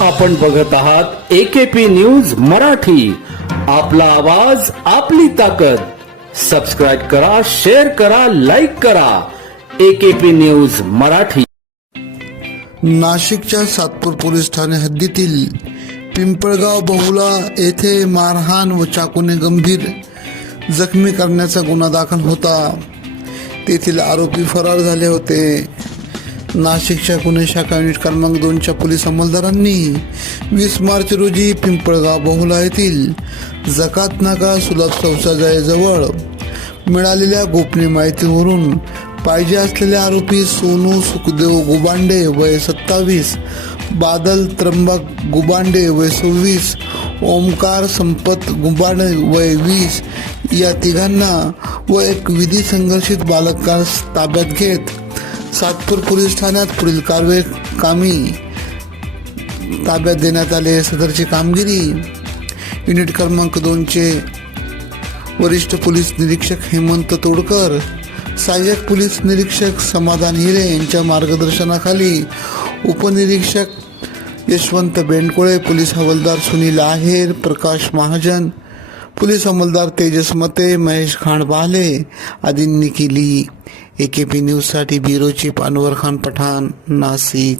आपण बघत आहात एकेपी न्यूज मराठी. आपला आवाज आपली ताकद. सबस्क्राईब करा शेअर करा लाईक करा. AKP news Marathi. नाशिकच्या सातपूर पोलीस ठाणे हद्दीतील पिंपळगाव बहुला येथे मारहाण व चाकूने गंभीर जखमी करण्याचा गुन्हा दाखल होता. तेथील आरोपी फरार झाले होते. नाशिकच्या गुन्हे शाखा युनिट क्रमांक दोनच्या पोलीस अंमलदारांनी वीस मार्च रोजी पिंपळगाव बहुला येथील जकात नाका सुलभ शौचालयाजवळ मिळालेल्या गोपनीय माहितीवरून पाहिजे असलेले आरोपी सोनू सुखदेव गुबांडे वय सत्तावीस बादल त्र्यंबक गुबांडे वय सव्वीस ओमकार संपत गुबांडे वय वीस या तिघांना व एक विधी संघर्षित बालकास ताब्यात घेत सातपूर पोलीस ठाण्यात पुढील कारवाई कामी. ताब्यात देण्यात आले सदरची कामगिरी. युनिट क्रमांक दोनचे वरिष्ठ पोलीस निरीक्षक हेमंत तोडकर सहाय्यक पोलीस निरीक्षक समाधान हिरे यांच्या मार्गदर्शनाखाली उपनिरीक्षक यशवंत बेंडकोळे पोलीस हवालदार सुनील आहेर प्रकाश महाजन पोलीस अंमलदार तेजस मते महेश खान बाले आदींनी केली ए के पी न्यूजसाठी ब्युरो चीफ अनवर खान पठाण नाशिक.